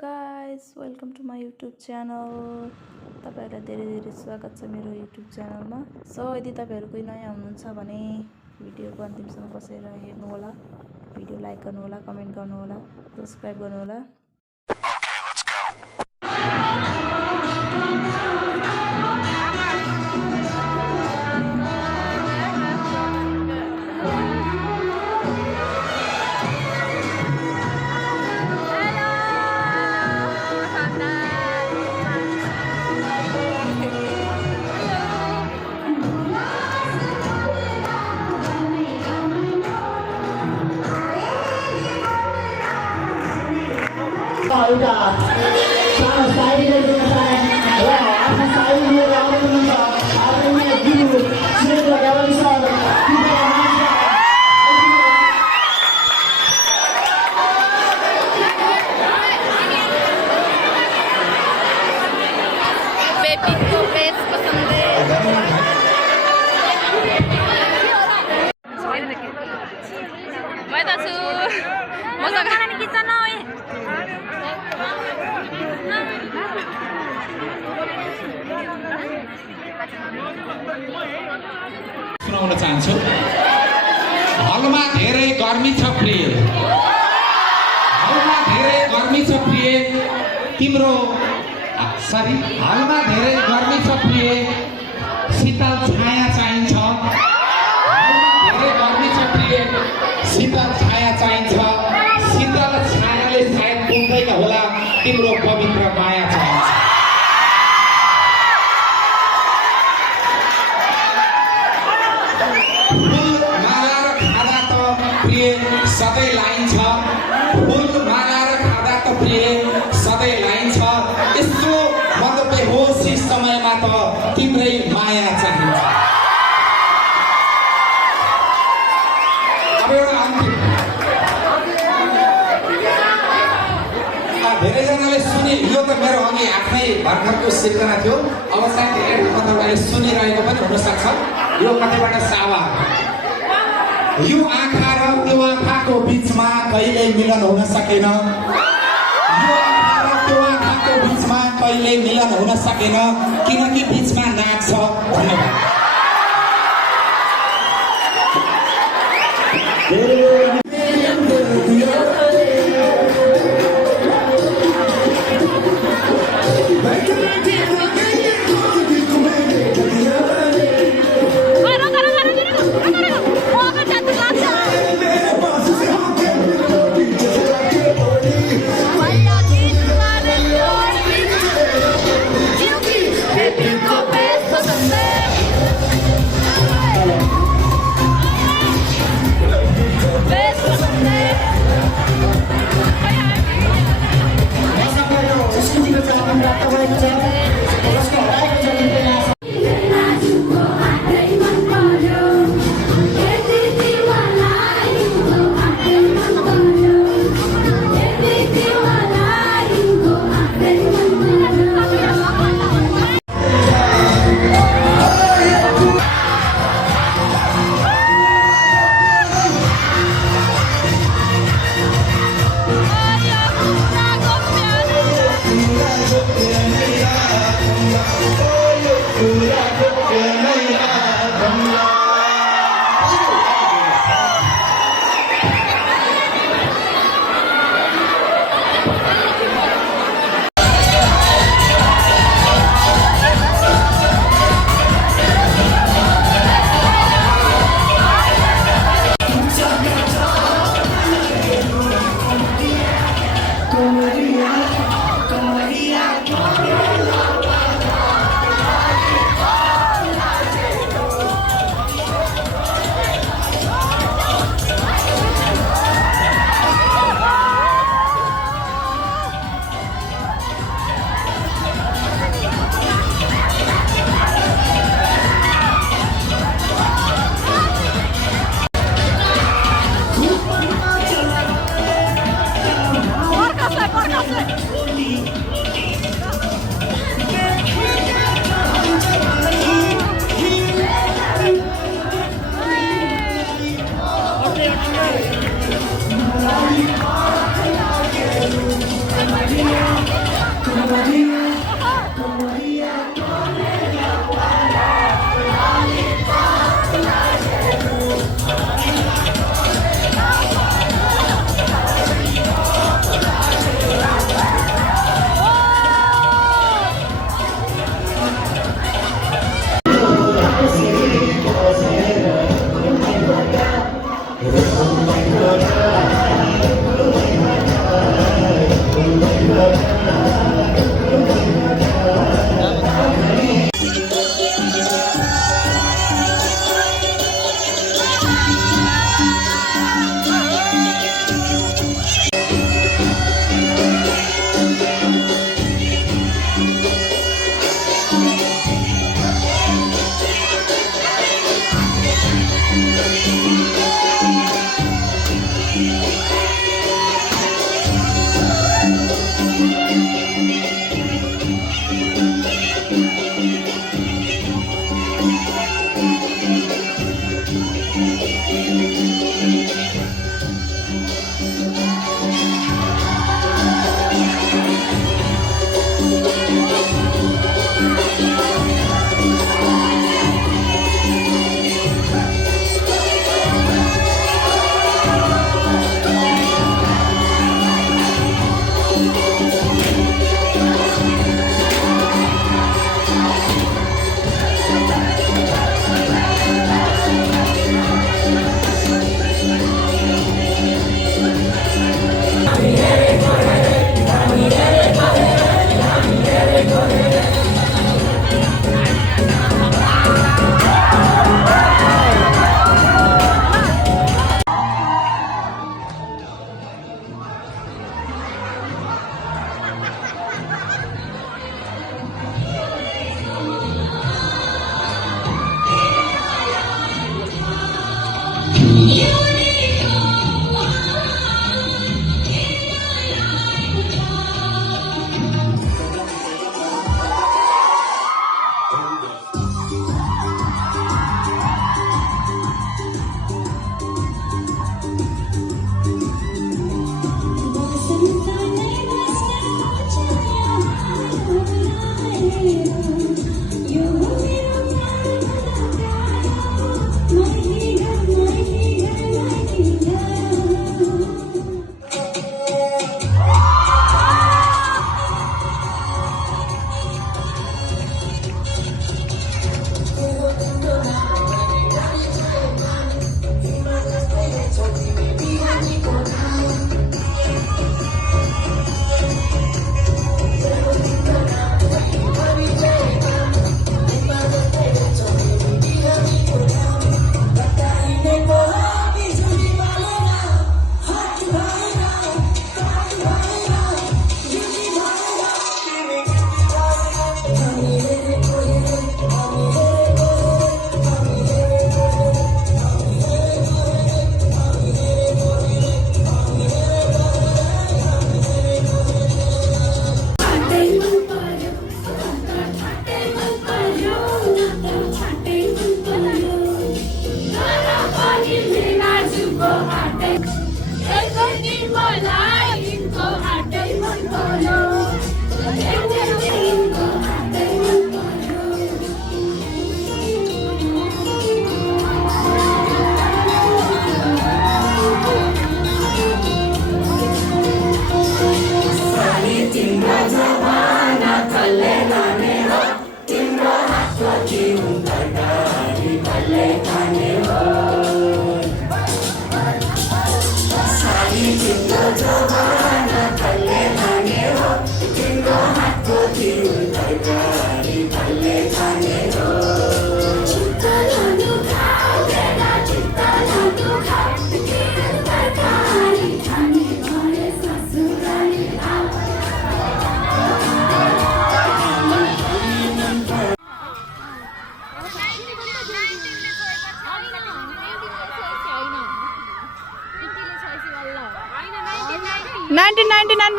Guys, welcome to my YouTube channel. तपाईँहरूलाई धेरै धेरै स्वागत छ मेरो युट्युब च्यानलमा। सो यदि तपाईँहरू कोही नयाँ हुनुहुन्छ भने भिडियोको अन्तिमसम्म बसेर हेर्नुहोला, भिडियो लाइक गर्नुहोला, कमेन्ट गर्नुहोला, सब्सक्राइब गर्नुहोला। एउटा सानो साइडले दिन्छ र आफ्नो साइड लिएर आउनुहुन्छ आदरणीय गुरु श्री गौरी सर बेबीको बेस पसन्द मैं त छु मसँग खाना किचन ओए सुनाउन चाहन्छु। हलमा धेरै गर्मी छ प्रिय, हलमा धेरै गर्मी छ प्रिय तिम्रो सरी हलमा धेरै गर्मी छ प्रिय शीतल छाया चाहिन्छ। हलमा धेरै गर्मी छ प्रिय शीतल छाया चाहिन्छ। शीतल छायाले सायद पुग्दैन होला तिम्रो पवित्र माया चाहिन्छ। सधैँ लाइन्छ फुल माला र खाँदा त प्रिय सधैँ लाइन्छ। यस्तो मदबेहोसी समयमा त तिम्रै माया चाहिन्छ। अब एउटा अन्तिम धेरैजनाले सुने, यो त मेरो अघि आफ्नै भर्खरको सिर्जना थियो। अब सायद धेरै तपाईँले सुनिरहेको पनि हुनसक्छ। यो कतिबाट सावा यो आँखा र त्यो आँखाको बिचमा कहिल्यै मिलन हुन सकेन। यो आँखा र त्यो आँखाको बिचमा कहिल्यै मिलन हुन सकेन किनकि बिचमा नाक छ। धन्यवाद। Yeah.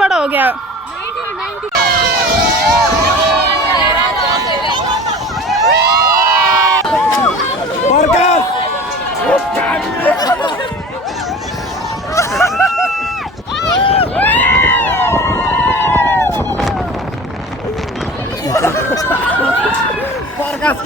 बड़ा हो गया। प्रकाश